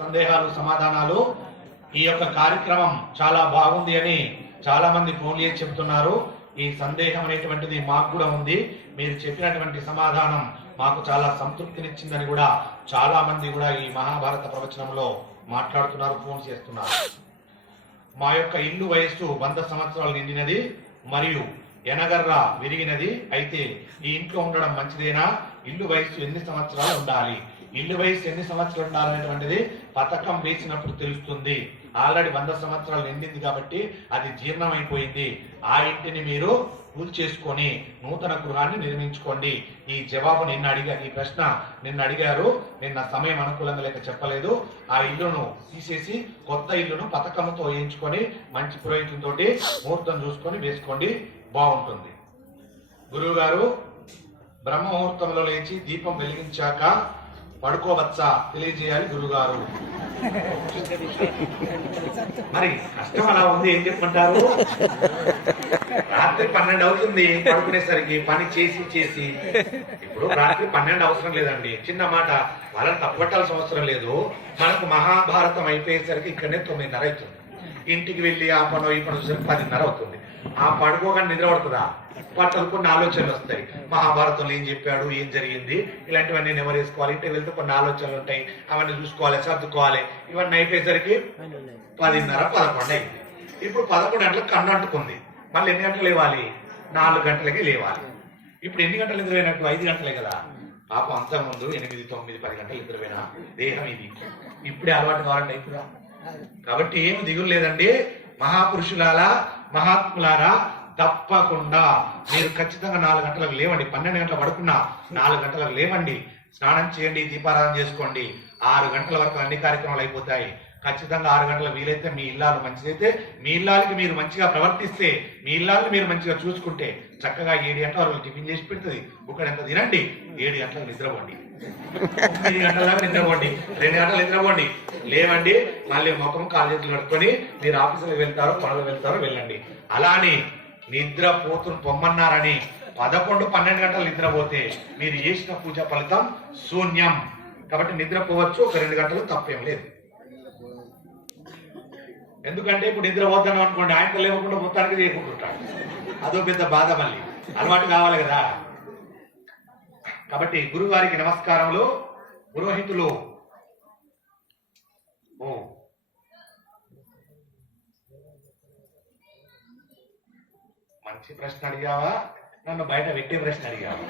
సందేహాలు సమాధానాలు. ఈ యొక్క కార్యక్రమం చాలా బాగుంది అని చాలా మంది ఫోన్ చేసి చెప్తున్నారు. ఈ సందేహం అనేటువంటిది మాకు కూడా ఉంది. మీరు చెప్పినటువంటి సమాధానం మాకు చాలా సంతృప్తినిచ్చిందని కూడా చాలా మంది కూడా ఈ మహాభారత ప్రవచనంలో మాట్లాడుతున్నారు, ఫోన్ చేస్తున్నారు. మా యొక్క ఇల్లు వయస్సు 100 సంవత్సరాలు నిండినది మరియు ఎనగర్ర విరిగినది. అయితే ఈ ఇంట్లో ఉండడం మంచిదేనా? ఇల్లు వయస్సు ఎన్ని సంవత్సరాలు ఉండాలి? ఇల్లు వయసు ఎన్ని సంవత్సరాలు ఉండాలనేటువంటిది పథకం వేసినప్పుడు తెలుస్తుంది. ఆల్రెడీ 100 సంవత్సరాలు నిండింది కాబట్టి అది జీర్ణమైపోయింది. ఆ ఇంటిని మీరు పూజ చేసుకొని నూతన గృహాన్ని నిర్మించుకోండి. ఈ జవాబు ఈ ప్రశ్న నిన్న అడిగారు. నిన్న సమయం అనుకూలంగా లేక చెప్పలేదు. ఆ ఇల్లును తీసేసి కొత్త ఇల్లును పథకంతో వేయించుకొని మంచి పురోహితులతో ముహూర్తం చూసుకొని వేసుకోండి, బాగుంటుంది. గురువు గారు, బ్రహ్మ ముహూర్తంలో లేచి దీపం వెలిగించాక పడుకోవచ్చా తెలియజేయాలి గురుగారు. మరి కష్టం అలా ఉంది, ఏం చెప్పంటారు? రాత్రి 12 అవుతుంది పడుకునేసరికి, పని చేసి చేసి. ఇప్పుడు రాత్రి 12 అవసరం లేదండి, చిన్న మాట. వాళ్ళని తప్పట్టాల్సిన అవసరం లేదు. మనకు మహాభారతం అయిపోయేసరికి ఇక్కడనే 9:30 అవుతుంది. ఇంటికి వెళ్ళి ఆ పనో ఈ పని చూసరికి 10:30 అవుతుంది. ఆ పడుకోగానే నిద్ర పడుతుందా? పట్టలు కొన్ని ఆలోచనలు వస్తాయి. మహాభారతంలో ఏం చెప్పాడు, ఏం జరిగింది, ఇలాంటివన్నీ నెమరు వేసుకోవాలి. ఇంటికి వెళ్తే కొన్ని ఆలోచనలు ఉంటాయి, అవన్నీ చూసుకోవాలి, సర్దుకోవాలి. ఇవన్నీ అయిపోయేసరికి 10:30, 11 అయింది. ఇప్పుడు 11 గంటలకు కన్ను అంటుకుంది. మళ్ళీ ఎన్ని గంటలు లేవాలి? 4 గంటలకి లేవాలి. ఇప్పుడు ఎన్ని గంటలు నిద్రపోయినట్టు? 5 గంటలే కదా. పాపం అంత ముందు 8, 9, 10 గంటలు నిద్రపోయినా దేహం ఇది. ఇప్పుడే అలవాటు కావాలంటే అయిపోదా? కాబట్టి ఏమి దిగులు లేదండి. మహాపురుషులారా, మహాత్ములారా, తప్పకుండా మీరు ఖచ్చితంగా 4 గంటలకు లేవండి. 12 గంటలు పడుకున్నా 4 గంటలకు లేవండి. స్నానం చేయండి, దీపారాధన చేసుకోండి. 6 గంటల వరకు అన్ని కార్యక్రమాలు అయిపోతాయి. ఖచ్చితంగా 6 గంటల వీలైతే మీ ఇల్లాలు మంచిదైతే, మీ ఇల్లాలకి మీరు మంచిగా ప్రవర్తిస్తే, మీ ఇల్లాలని మీరు మంచిగా చూసుకుంటే చక్కగా 7 గంటల వరకు టిఫిన్ చేసి పెడుతుంది. బుక్కడ ఎంత తినండి, 7 గంటలకు నిద్రపోండి, 9 గంటల దాకా నిద్రపోండి, 2 గంటలు నిద్రపోండి, లేవండి. మళ్ళీ ముఖం కాలు చేతులు కట్టుకొని మీరు ఆఫీసులకు వెళ్తారో పనులు వెళ్తారో వెళ్ళండి. అలా అని నిద్ర పొమ్మన్నారని 11, 12 గంటలు నిద్రపోతే మీరు చేసిన పూజ ఫలితం శూన్యం. కాబట్టి నిద్రపోవచ్చు, ఒక 2 గంటలు తప్పేం లేదు. ఎందుకంటే ఇప్పుడు నిద్ర పోతాను అనుకోండి, ఆయన లేవకుండా మొత్తానికి చేయకుంటుంటాడు. అదో పెద్ద బాధ. మళ్ళీ అలవాటు కావాలి కదా. కాబట్టి గురువారికి నమస్కారములు. పురోహితులు, మంచి ప్రశ్న అడిగావా? నన్ను బయట పెట్టే ప్రశ్న అడిగావా?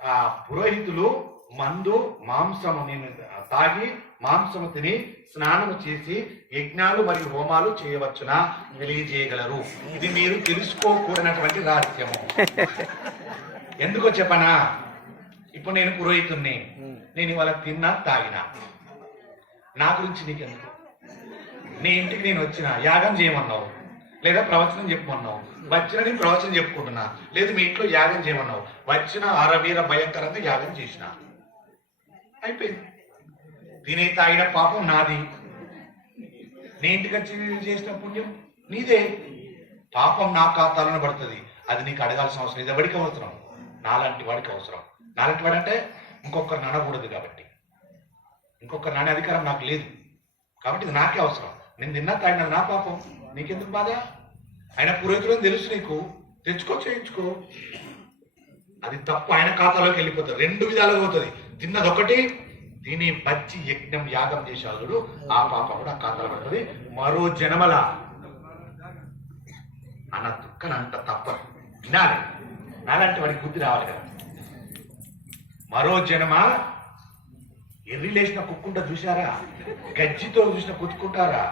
ఆ పురోహితులు మందు మాంసము తాగి మాంసము తిని స్నానము చేసి యజ్ఞాలు మరియు హోమాలు చేయవచ్చునా తెలియజేయగలరు? ఇది మీరు తెలుసుకోకూడనటువంటి రహస్యము. ఎందుకో చెప్పనా? ఇప్పుడు నేను పురోహితుణ్ణి, నేను ఇవాళ తిన్నా తాగినా, నా గురించి నీకెందుకు? నీ ఇంటికి నేను వచ్చిన, యాగం చేయమన్నావు, లేదా ప్రవచనం చెప్పమన్నావు, వచ్చిన నేను ప్రవచనం చెప్పుకుంటున్నా. లేదు మీ ఇంట్లో యాగం చేయమన్నావు, వచ్చిన అరవీర భయంకరంగా యాగం చేసిన, అయిపోయింది. తినే తాగిన పాపం నాది, నీ ఇంటికి వచ్చి చేసిన పుణ్యం నీదే. పాపం నా ఖాతాలోనే పడుతుంది. అది నీకు అడగాల్సిన అవసరం. ఇది ఎవరికి అవసరం? నాలాంటి వాడికి అవసరం. నాలాంటి వాడంటే ఇంకొకరు నడకూడదు కాబట్టి, ఇంకొకరు నానే అధికారం నాకు లేదు కాబట్టి ఇది నాకే అవసరం. నేను తిన్నా తాగిన నా పాపం, నీకెందుకు బాధ? ఆయన పురోహితులని తెలుసు నీకు, తెచ్చుకో, చేయించుకో. అది తప్పు, ఆయన ఖాతాలోకి వెళ్ళిపోతుంది. 2 విధాలుగా పోతుంది. తిన్నది ఒకటి, తిని బచ్చి యజ్ఞం యాగం చేసేవాళ్ళు ఆ పాపం కూడా ఖాతాలో పడుతుంది. మరో జన్మల అన్న దుఃఖం అంత తప్పదు, వినాలి. నాలాంటి వాడికి బుద్ధి రావాలి కదా. మరో జన్మ ఎర్రి లేచిన కుక్కుంటా చూశారా? గజ్జితో చూసిన కుట్టుకుంటారా?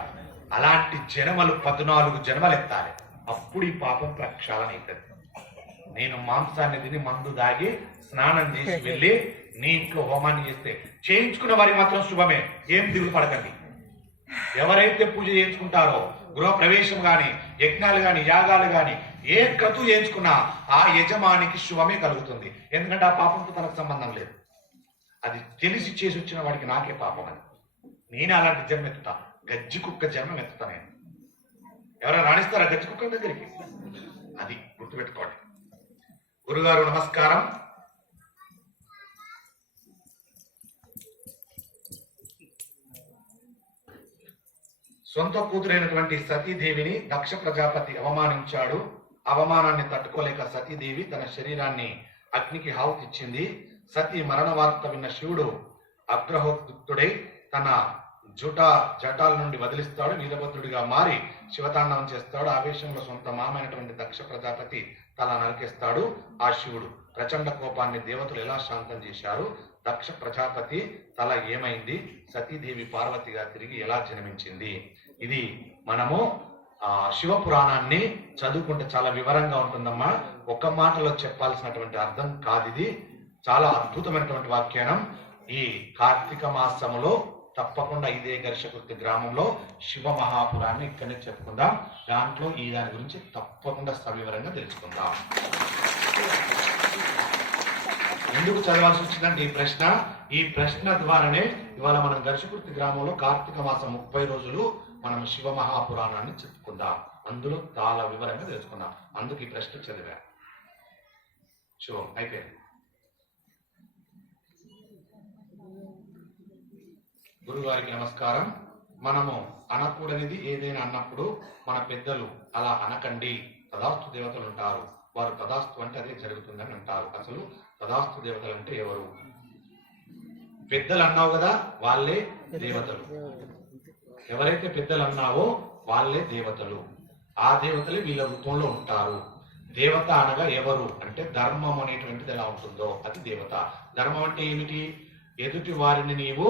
అలాంటి జన్మలు 14 జన్మలు ఎత్తాలి. అప్పుడు ఈ పాపం ప్రక్షాళన అవుతుంది. నేను మాంసాన్ని తిని మందు దాగి స్నానం చేసి వెళ్ళి నీ ఇంట్లో హోమాన్ని చేస్తే చేయించుకున్న వారికి మాత్రం శుభమే, ఏం దిగులు పడకండి. ఎవరైతే పూజ చేయించుకుంటారో, గృహ ప్రవేశం గాని, యజ్ఞాలు గాని, యాగాలు గాని ఏ క్రతు చేయించుకున్నా ఆ యజమానికి శుభమే కలుగుతుంది. ఎందుకంటే ఆ పాపంతో తనకు సంబంధం లేదు. అది తెలిసి చేసి వచ్చిన వాడికి నాకే పాపం. అని నేనే అలాంటి జన్మ ఎత్తుతా, గజ్జి కుక్క జన్మం ఎత్తుతా నేను. ఎవరైనా రాణిస్తారా గజ్జి కుక్క దగ్గరికి? అది గుర్తుపెట్టుకోండి. గురుగారు నమస్కారం. సొంత కూతురైనటువంటి సతీదేవిని దక్ష ప్రజాపతి అవమానించాడు. అవమానాన్ని తట్టుకోలేక సతీదేవి తన శరీరాన్ని అగ్నికి ఆహుతిచ్చింది. సతీ మరణ వార్త విన్న శివుడు అగ్రహోత్తుడై తన జటాల నుండి వదిలిస్తాడు. వీరభద్రుడిగా మారి శివతాండవం చేస్తాడు. ఆవేశంలో సొంత మామైనటువంటి దక్ష ప్రజాపతి తల నరికేస్తాడు. ఆ శివుడు ప్రచండ కోపాన్ని దేవతలు ఎలా శాంతం చేశారు? దక్ష ప్రజాపతి తల ఏమైంది? సతీదేవి పార్వతిగా తిరిగి ఎలా జన్మించింది? ఇది మనము శివ పురాణాన్ని చదువుకుంటే చాలా వివరంగా ఉంటుందమ్మా. ఒక్క మాటలో చెప్పాల్సినటువంటి అర్థం కాదు. ఇది చాలా అద్భుతమైనటువంటి వ్యాఖ్యానం. ఈ కార్తీక మాసములో తప్పకుండా ఇదే ఘర్షకుర్తి గ్రామంలో శివ మహాపురాన్ని ఇక్కడనే చెప్పుకుందాం. దాంట్లో ఈ దాని గురించి తప్పకుండా సవివరంగా తెలుసుకుందాం. ఎందుకు చదవాల్సి వచ్చిందంటే ఈ ప్రశ్న ద్వారానే ఇవాళ మనం ఘర్షకుర్తి గ్రామంలో కార్తీక మాసం 30 రోజులు మనం శివ మహాపురాణాన్ని చెప్పుకుందాం. అందులో చాలా వివరంగా తెలుసుకుందాం. అందుకు ఈ ప్రశ్న చదివా. శివం అయిపోయింది. గురుగారికి నమస్కారం. మనము అనకూడనిది ఏదైనా అన్నప్పుడు మన పెద్దలు అలా అనకండి, తదాస్తు దేవతలు ఉంటారు, వారు తదాస్తు అంటే అదే జరుగుతుందని అంటారు. అసలు తదాస్తు దేవతలు అంటే ఎవరు? పెద్దలు అన్నావు కదా, వాళ్ళే దేవతలు. ఎవరైతే పెద్దలు అన్నావో వాళ్ళే దేవతలు. ఆ దేవతలే వీళ్ళ రూపంలో ఉంటారు. దేవత అనగా ఎవరు అంటే ధర్మం అనేటువంటిది ఎలా ఉంటుందో అది దేవత. ధర్మం అంటే ఏమిటి? ఎదుటి వారిని నీవు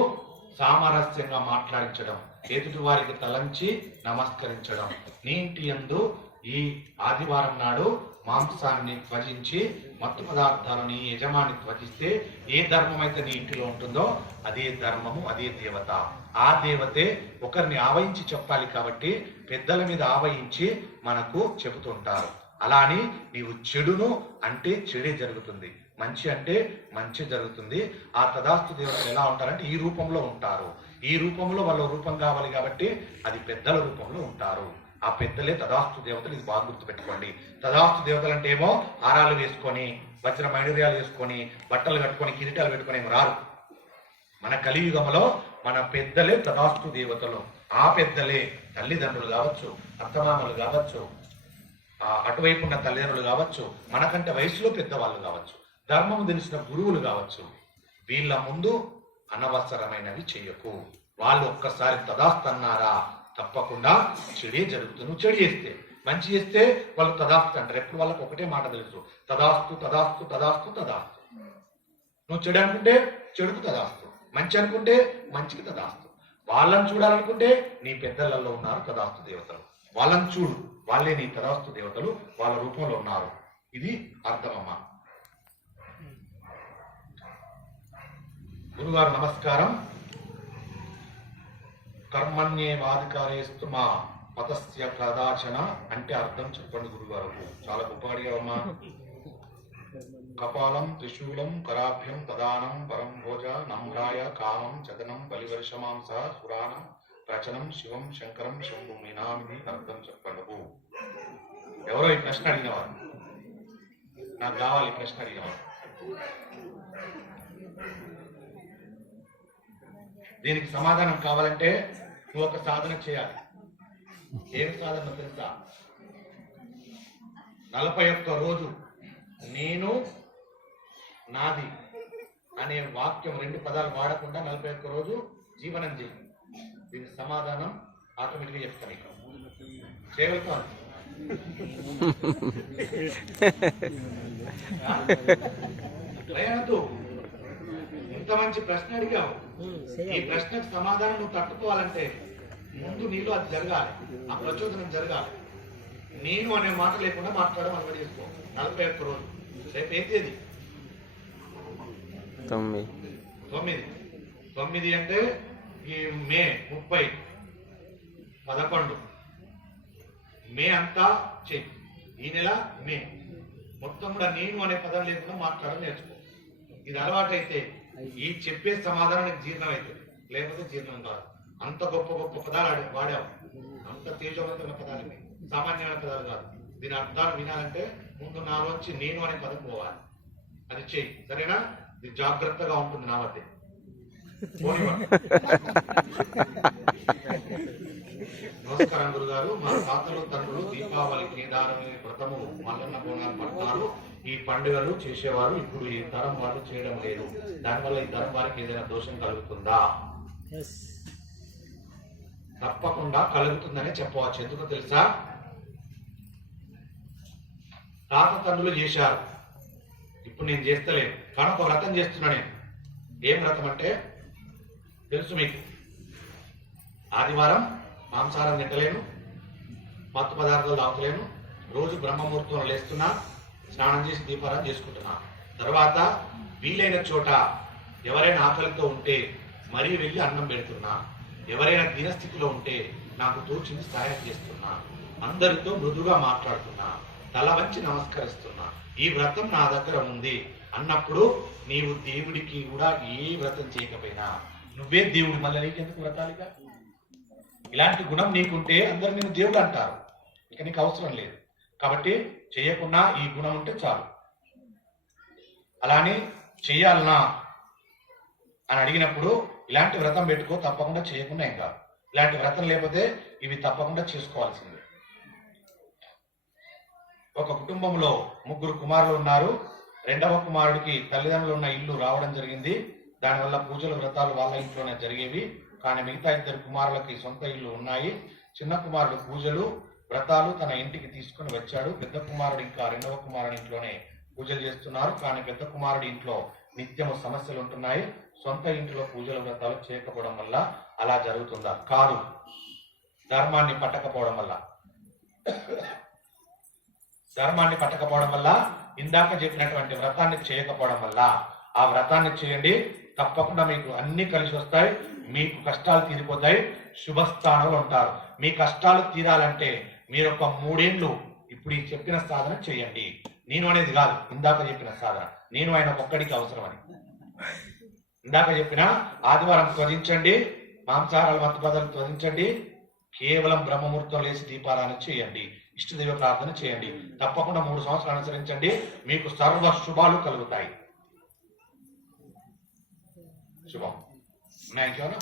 సామరస్యంగా మాట్లాడించడం, ఎదుటి వారికి తలంచి నమస్కరించడం. నీ ఇంటి యందు ఈ ఆదివారం నాడు మాంసాన్ని త్వజించి మత్తు పదార్థాలను నీ యజమాని త్వజిస్తే ఏ ధర్మం అయితే నీ ఇంటిలో ఉంటుందో అదే ధర్మము, అదే దేవత. ఆ దేవతే ఒకరిని ఆవహించి చెప్పాలి కాబట్టి పెద్దల మీద ఆవహించి మనకు చెబుతుంటారు. అలా అని నీవు చెడును అంటే చెడే జరుగుతుంది, మంచి అంటే మంచి జరుగుతుంది. ఆ తదాస్తు దేవతలు ఎలా ఉంటారంటే ఈ రూపంలో ఉంటారు. ఈ రూపంలో వాళ్ళ రూపం కావాలి కాబట్టి అది పెద్దల రూపంలో ఉంటారు. ఆ పెద్దలే తదాస్తు దేవతలు. ఇది బాగా గుర్తుపెట్టుకోండి. తదాస్తు దేవతలు అంటే ఏమో హారాలు వేసుకొని, వజ్ర మైడర్యాలు వేసుకొని, బట్టలు కట్టుకొని, కిరీటాలు పెట్టుకొని ఏమో రారు. మన కలియుగంలో మన పెద్దలే తదాస్తు దేవతలు. ఆ పెద్దలే తల్లిదండ్రులు కావచ్చు, అత్తమామలు కావచ్చు, అటువైపు ఉన్న తల్లిదండ్రులు కావచ్చు, మనకంటే వయసులో పెద్దవాళ్ళు కావచ్చు, ధర్మము తెలిసిన గురువులు కావచ్చు. వీళ్ళ ముందు అనవసరమైనవి చెయ్యకు. వాళ్ళు ఒక్కసారి తదాస్తు అన్నారా తప్పకుండా చెడే జరుగుతుంది. నువ్వు చెడు చేస్తే, మంచి చేస్తే వాళ్ళు తదాస్తు అంటారు. ఎప్పుడు వాళ్ళకి ఒకటే మాట తెలుసు, తదాస్తు తదాస్తు తదాస్తు తదాస్తు. నువ్వు చెడు అనుకుంటే చెడుకు తదాస్తు, మంచి అనుకుంటే మంచికి తదాస్తు. వాళ్ళని చూడాలనుకుంటే నీ పెద్దలలో ఉన్నారు తదాస్తు దేవతలు. వాళ్ళని చూడు, వాళ్ళే నీ తదాస్తు దేవతలు, వాళ్ళ రూపంలో ఉన్నారు. ఇది అర్థమమ్మా. గురుగారు నమస్కారం. కర్మణ్యేవాధికారేస్తు మా పతస్య కదాచన అంటే అర్థం చెప్పండి గురుగారు. చాలా గొప్పగా అడిగావమ్మా. కపాలం త్రిశూలం కరాభ్యం తదానం పరం భోజ నమ్రాయ కామం చదనం బలివర్షమాంస సురానం ప్రచనం శివం శంకరం శంభు మీనామిని అర్థం చెప్పండి. ఎవరో ఈ ప్రశ్న అడిగినవారు, నాకు కావాలి ఈ ప్రశ్న అడిగినవారు. దీనికి సమాధానం కావాలంటే నువ్వు ఒక సాధన చేయాలి. ఏం సాధన తెలుసా? 41 రోజు నేను నాది అనే వాక్యం 2 పదాలు వాడకుండా 41 రోజు జీవనం చేయి. దీనికి సమాధానం ఆటోమేటిక్గా చెప్తాను. ఇక చేయగలుగుతాను. ఇంత మంచి ప్రశ్న అడిగావు. ఈ ప్రశ్నకు సమాధానం నువ్వు తట్టుకోవాలంటే ముందు నీలో అది జరగాలి, ఆ ప్రచోదనం జరగాలి. నేను అనే మాట లేకుండా మాట్లాడడం అలవాటు చేసుకో. 41 రోజు. రేపు ఏం తేదీ? 9 అంటే ఈ మే 30, 11 మే అంతా చెయ్యి. ఈ నెల మే మొత్తం కూడా నేను అనే పదం లేకుండా మాట్లాడడం నేర్చుకో. ఇది అలవాటైతే ఈ చెప్పే సమాధానానికి జీర్ణం అవుతుంది, లేకపోతే జీర్ణం కాదు. అంత గొప్ప గొప్ప పదాలు వాడావు, అంత తేజవంతమైన పదాలు, సామాన్యమైన పదాలు కాదు. దీని అర్థాలు వినాలంటే ముందు నాలోంచి నేను అనే పదం పోవాలి. అది చెయ్యి, సరేనా? ఇది జాగ్రత్తగా ఉంటుంది నా మధ్య. నమస్కారం గురుగారు. మా తాతలు తండ్రులు దీపావళి కేదారని వ్రతము మల్లన్న బోనాలు పట్టినారు. ఈ పండుగలు చేసేవారు ఇప్పుడు ఈ తరం వాళ్ళు చేయడం లేదు. దానివల్ల ఈ తరం వారికి ఏదైనా దోషం కలుగుతుందా? తప్పకుండా కలుగుతుందని చెప్పవచ్చు. ఎందుకు తెలుసా? తాత తండ్రులు చేశారు, ఇప్పుడు నేను చేస్తలేను. కానీ ఒక వ్రతం చేస్తున్నా నేను. ఏం వ్రతం అంటే తెలుసు మీకు. ఆదివారం మాంసాహారం తింటలేను, మత్తు పదార్థాలు తాగుతలేను, రోజు బ్రహ్మముహూర్తం లేస్తున్నా, స్నానం చేసి దీపారాధన చేసుకుంటున్నా. తర్వాత వీలైన చోట ఎవరైనా ఆకలితో ఉంటే మరీ వెళ్ళి అన్నం పెడుతున్నా. ఎవరైనా దీనస్థితిలో ఉంటే నాకు తోచింది సహాయం చేస్తున్నా. అందరితో మృదుగా మాట్లాడుతున్నా, తల వంచి నమస్కరిస్తున్నా. ఈ వ్రతం నా దగ్గర ఉంది అన్నప్పుడు నీవు దేవుడికి కూడా ఏ వ్రతం చేయకపోయినా నువ్వే దేవుడు. మళ్ళీ నీకెందుకు వ్రతాలిగా? ఇలాంటి గుణం నీకుంటే అందరు నేను దేవుడు అంటారు. ఇక నీకు అవసరం లేదు. కాబట్టి చేయకున్నా ఈ గుణం ఉంటే చాలు. అలానే చెయ్యాలనా అని అడిగినప్పుడు ఇలాంటి వ్రతం పెట్టుకో, తప్పకుండా చేయకుండా ఏం కాదు. ఇలాంటి వ్రతం లేకపోతే ఇవి తప్పకుండా చేసుకోవాల్సిందే. ఒక కుటుంబంలో 3 కుమారులు ఉన్నారు. 2వ కుమారుడికి తల్లిదండ్రులు ఉన్న ఇల్లు రావడం జరిగింది. దానివల్ల పూజలు వ్రతాలు వాళ్ళ ఇంట్లోనే జరిగేవి. కానీ మిగతా 2 కుమారులకి సొంత ఇల్లు ఉన్నాయి. చిన్న కుమారుడు పూజలు వ్రతాలు తన ఇంటికి తీసుకుని వచ్చాడు. పెద్ద కుమారుడు ఇంకా 2వ కుమారుడి ఇంట్లోనే పూజలు చేస్తున్నారు. కానీ పెద్ద కుమారుడి ఇంట్లో నిత్యము సమస్యలు ఉంటున్నాయి. సొంత ఇంట్లో పూజలు వ్రతాలు చేయకపోవడం వల్ల అలా జరుగుతుందా? కాదు. ధర్మాన్ని పట్టకపోవడం వల్ల, ఇందాక చెప్పినటువంటి వ్రతాన్ని చేయకపోవడం వల్ల. ఆ వ్రతాన్ని చేయండి, తప్పకుండా మీకు అన్ని కలిసి వస్తాయి. మీకు కష్టాలు తీరిపోతాయి, శుభస్థానంలో ఉంటారు. మీ కష్టాలు తీరాలంటే మీరు ఒక 3 ఏళ్ళు ఇప్పుడు ఈ చెప్పిన సాధన చేయండి. నేను అనేది కాదు, ఇందాక చెప్పిన సాధన. నేను ఆయన ఒక్కడికి అవసరమని ఇందాక చెప్పిన ఆదివారం త్వజించండి, మాంసాహారాలు మత్తు పదార్థాలు త్వజించండి, కేవలం బ్రహ్మముహూర్తం లేచి దీపారాధన చేయండి, ఇష్టదైవ ప్రార్థన చేయండి. తప్పకుండా 3 సంవత్సరాలు అనుసరించండి, మీకు సర్వ శుభాలు కలుగుతాయి. శుభం. ఉన్నాయంకేమన్నా?